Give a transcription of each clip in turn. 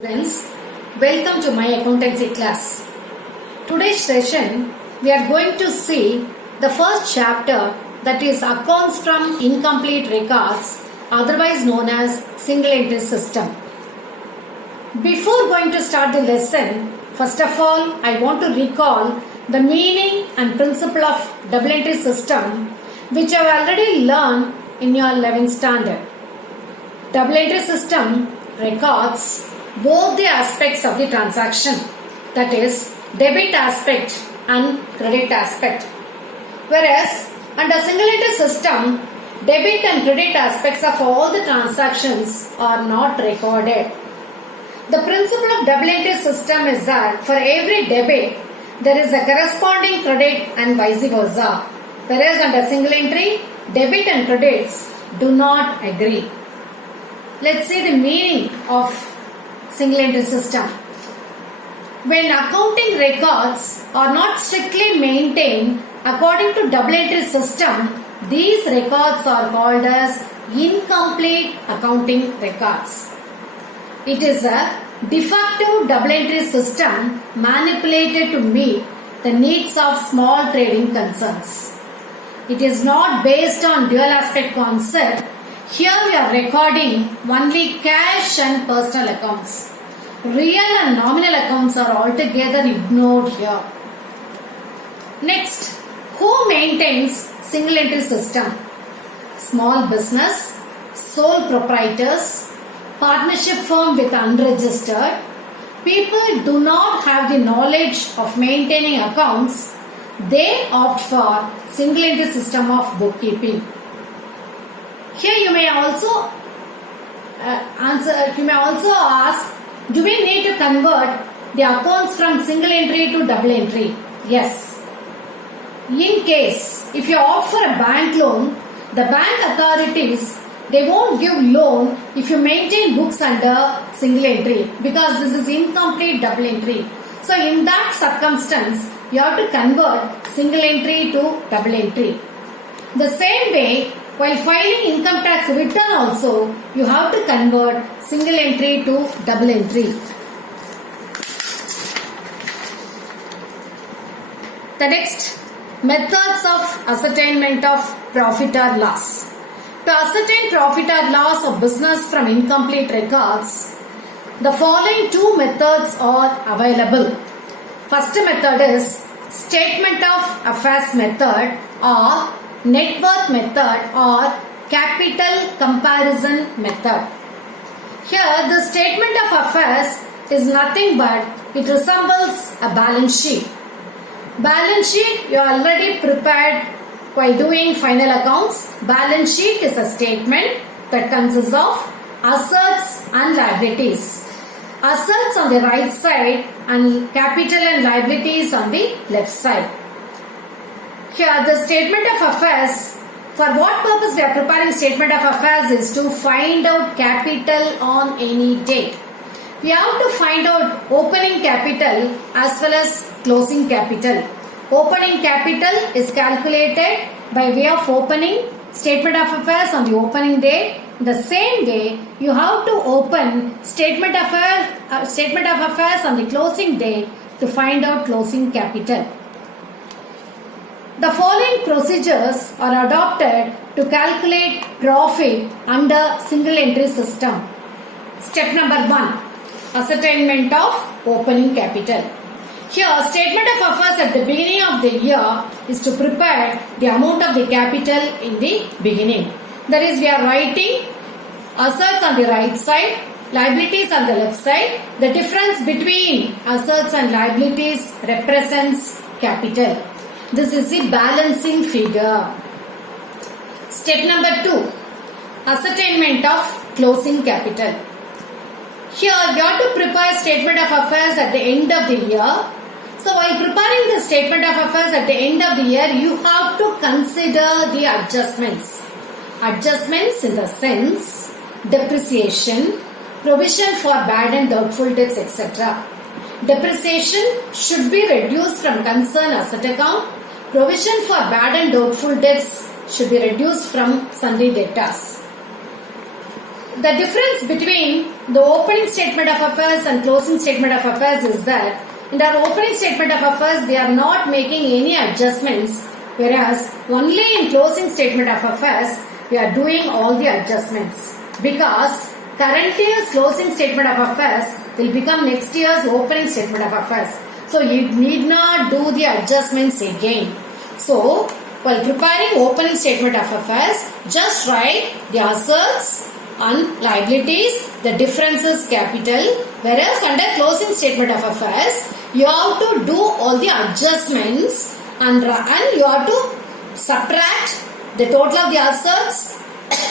Friends, welcome to my accountancy class. Today's session we are going to see the first chapter, that is accounts from incomplete records, otherwise known as single entry system. Before going to start the lesson, first of all I want to recall the meaning and principle of double entry system which I have already learned in your 11th standard. Double entry system records both the aspects of the transaction, that is debit aspect and credit aspect. Whereas under single entry system, debit and credit aspects of all the transactions are not recorded. The principle of double entry system is that for every debit there is a corresponding credit and vice versa. Whereas under single entry, debit and credits do not agree. Let's see the meaning of single entry system. When accounting records are not strictly maintained according to double entry system, these records are called as incomplete accounting records. It is a de facto double entry system manipulated to meet the needs of small trading concerns. It is not based on dual aspect concept. Here we are recording only cash and personal accounts. Real and nominal accounts are altogether ignored here. Next, who maintains single entry system? Small business, sole proprietors, partnership firm with unregistered. People do not have the knowledge of maintaining accounts. They opt for single entry system of bookkeeping. Here you may also ask, do we need to convert the accounts from single entry to double entry? Yes. In case, if you opt for a bank loan, the bank authorities, they won't give loan if you maintain books under single entry because this is incomplete double entry. So in that circumstance, you have to convert single entry to double entry. The same way, while filing income tax return also, you have to convert single entry to double entry. The next, methods of ascertainment of profit or loss. To ascertain profit or loss of business from incomplete records, the following two methods are available. First method is statement of affairs method or net worth method or capital comparison method. Here the statement of affairs is nothing but it resembles a balance sheet. Balance sheet you already prepared while doing final accounts. Balance sheet is a statement that consists of assets and liabilities. Assets on the right side and capital and liabilities on the left side. Here the statement of affairs, for what purpose we are preparing statement of affairs is to find out capital on any date. We have to find out opening capital as well as closing capital. Opening capital is calculated by way of opening statement of affairs on the opening date. The same way you have to open statement of affairs on the closing date to find out closing capital. The following procedures are adopted to calculate profit under single entry system. Step number 1, ascertainment of opening capital. Here, statement of affairs at the beginning of the year is to prepare the amount of the capital in the beginning. That is, we are writing assets on the right side, liabilities on the left side. The difference between assets and liabilities represents capital. This is the balancing figure. Step number 2, ascertainment of closing capital. Here you have to prepare statement of affairs at the end of the year. So while preparing the statement of affairs at the end of the year, you have to consider the adjustments. Adjustments in the sense depreciation, provision for bad and doubtful debts, etc. Depreciation should be reduced from concerned asset account. Provision for bad and doubtful debts should be reduced from sundry debtors. the difference between the opening statement of affairs and closing statement of affairs is that in our opening statement of affairs we are not making any adjustments, whereas only in closing statement of affairs we are doing all the adjustments, because current year's closing statement of affairs will become next year's opening statement of affairs. So you need not do the adjustments again. So while preparing opening statement of affairs, just write the assets and liabilities, the difference is capital, whereas under closing statement of affairs you have to do all the adjustments and you have to subtract the total of the assets,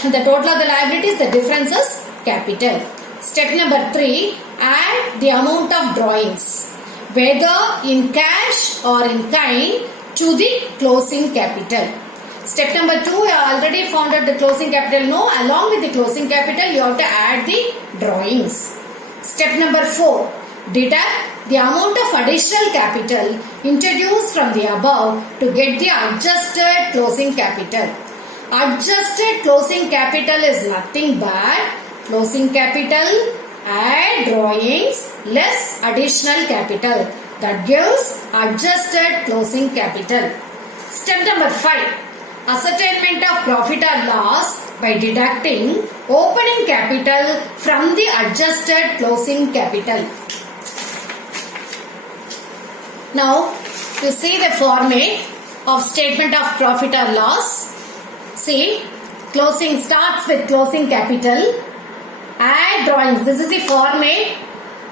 the total of the liabilities, the difference is capital. Step number 3, add the amount of drawings, whether in cash or in kind, to the closing capital. Step number 2, you have already found out the closing capital. No, along with the closing capital, you have to add the drawings. Step number 4, deduct the amount of additional capital introduced from the above to get the adjusted closing capital. Adjusted closing capital is nothing but closing capital add drawings less additional capital. That gives adjusted closing capital. Step number 5. Ascertainment of profit or loss by deducting opening capital from the adjusted closing capital. Now, you see the format of statement of profit or loss. See, closing starts with closing capital, add drawings. This is the format.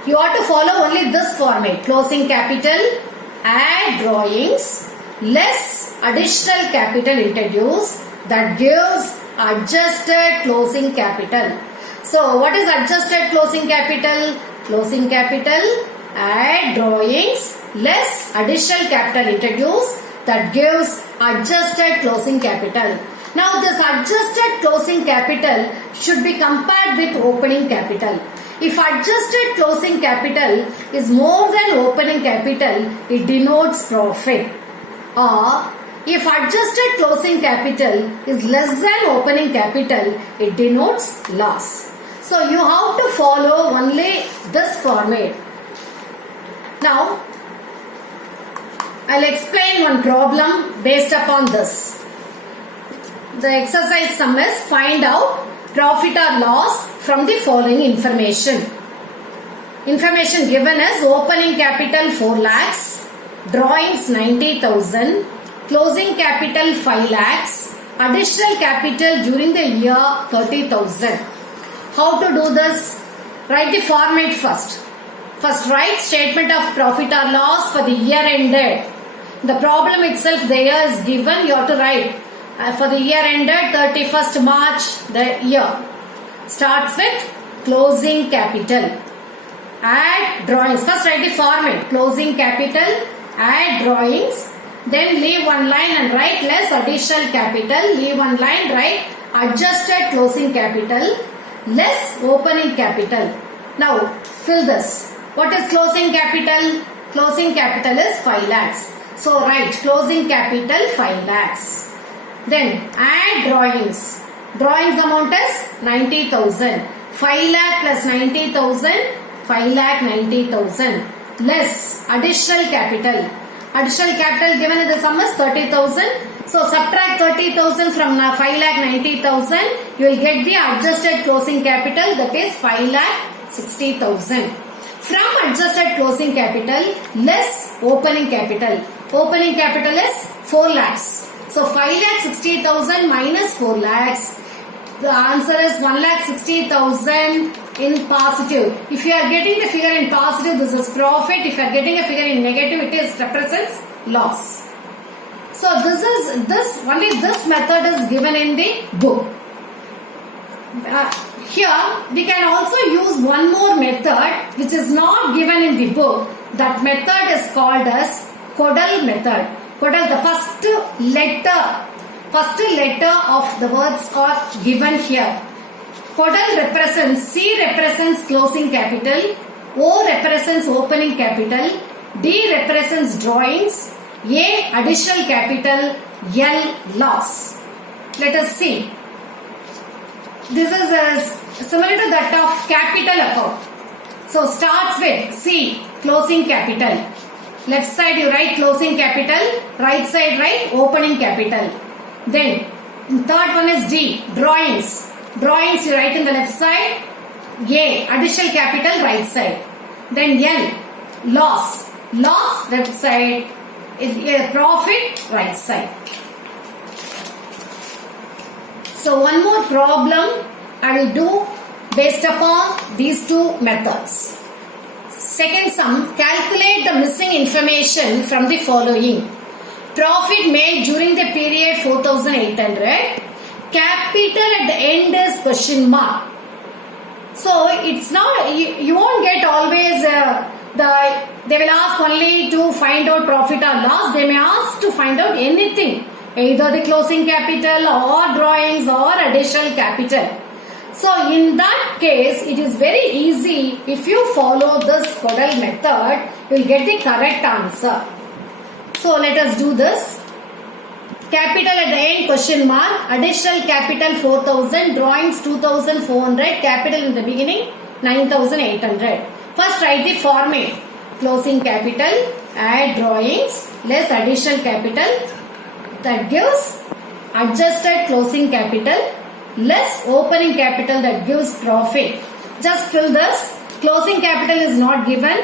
You have to follow only this format. Closing capital, add drawings, less additional capital introduced. That gives adjusted closing capital. So, what is adjusted closing capital? Closing capital, add drawings, less additional capital introduced. That gives adjusted closing capital. Now, this adjusted closing capital should be compared with opening capital. If adjusted closing capital is more than opening capital, it denotes profit. Or if adjusted closing capital is less than opening capital, it denotes loss. So you have to follow only this format. Now, I'll explain one problem based upon this. The exercise sum is find out profit or loss from the following information. Information given is opening capital 4 lakhs, drawings 90,000, closing capital 5 lakhs, additional capital during the year 30,000. How to do this? Write the format first. First write statement of profit or loss for the year ended. The problem itself there is given, you have to write. For the year ended 31st March, the year starts with closing capital. Add drawings. First write the format. Closing capital, add drawings. Then leave one line and write less additional capital. Leave one line, write adjusted closing capital, less opening capital. Now fill this. What is closing capital? Closing capital is 5 lakhs. So write closing capital 5 lakhs. Then add drawings. Drawings amount is 90,000. 5 lakh plus 90,000, 5 lakh 90,000. Less additional capital. Additional capital given in the sum is 30,000. So subtract 30,000 from 5 lakh 90,000. You will get the adjusted closing capital, that is 5 lakh 60,000. From adjusted closing capital less opening capital. Opening capital is 4 lakhs. So 5 lakh 60,000 minus 4 lakhs. The answer is 1 lakh 60,000 in positive. If you are getting the figure in positive, this is profit. If you are getting a figure in negative, it represents loss. So only this method is given in the book. Here we can also use one more method which is not given in the book. That method is called as Kodal method. Kodal, the first letter of the words are given here. Kodal represents, C represents closing capital, O represents opening capital, D represents drawings, A additional capital, L loss. Let us see. this is similar to that of capital account. So starts with C, closing capital. Left side you write closing capital, right side write opening capital. Then third one is D, drawings. Drawings you write in the left side. A, additional capital, right side. Then L, loss. Loss, left side. Profit, right side. So one more problem I will do based upon these two methods. Second sum, calculate the missing information from the following. Profit made during the period 4,800. Capital at the end is question mark. So it's not, you won't get always they will ask only to find out profit or loss. They may ask to find out anything, either the closing capital or drawings or additional capital. So in that case, it is very easy. If you follow this Kodal method, you will get the correct answer. So let us do this. Capital at the end question mark, additional capital 4,000, drawings 2,400, capital in the beginning 9,800. First write the format. Closing capital, add drawings, less additional capital, that gives adjusted closing capital, less opening capital, that gives profit. Just fill this. Closing capital is not given,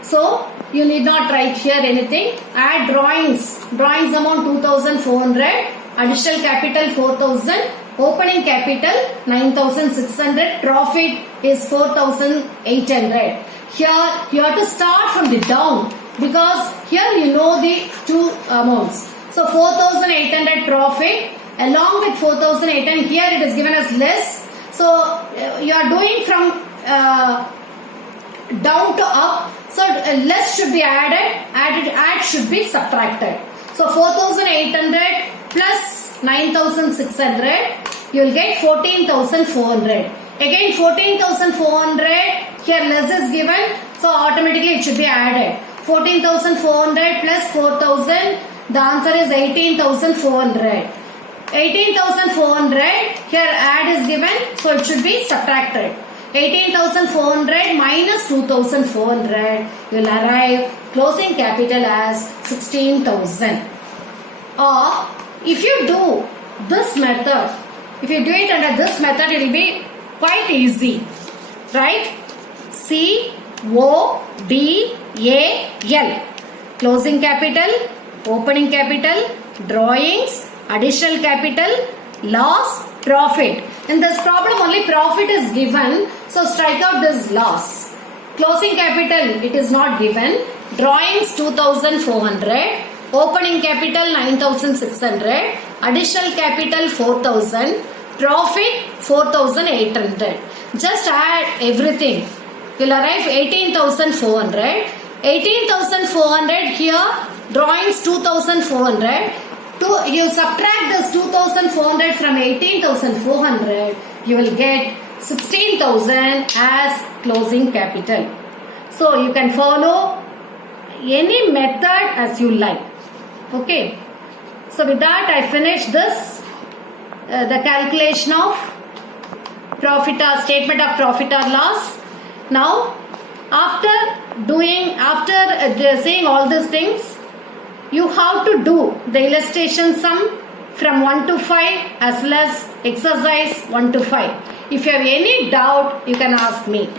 so you need not write here anything. Add drawings. Drawings amount 2,400, additional capital 4,000, opening capital 9,600, profit is 4,800. Here you have to start from the down because here you know the two amounts. So 4,800 profit along with 4,800, here it is given as less. So you are doing from down to up. So less should be added, add should be subtracted. So 4,800 plus 9,600, you will get 14,400. Again 14,400, here less is given, so automatically it should be added. 14,400 plus 4,000, the answer is 18,400. 18,400, here add is given, so it should be subtracted. 18,400 minus 2,400, you will arrive closing capital as 16,000. Or if you do this method, if you do it under this method, it will be quite easy, right? CODAL, closing capital, opening capital, drawings, additional capital, loss, profit. In this problem only profit is given, so strike out this loss. Closing capital, it is not given. Drawings 2,400, opening capital 9,600, additional capital 4,000, profit 4,800. Just add everything. You will arrive 18,400. 18,400 here, drawings 2,400. You subtract this 2,400 from 18,400, you will get 16,000 as closing capital. So you can follow any method as you like. Okay. So with that I finish this, the calculation of profit or statement of profit or loss. Now after saying all these things, you have to do the illustration sum from 1 to 5 as well as exercise 1 to 5. If you have any doubt, you can ask me.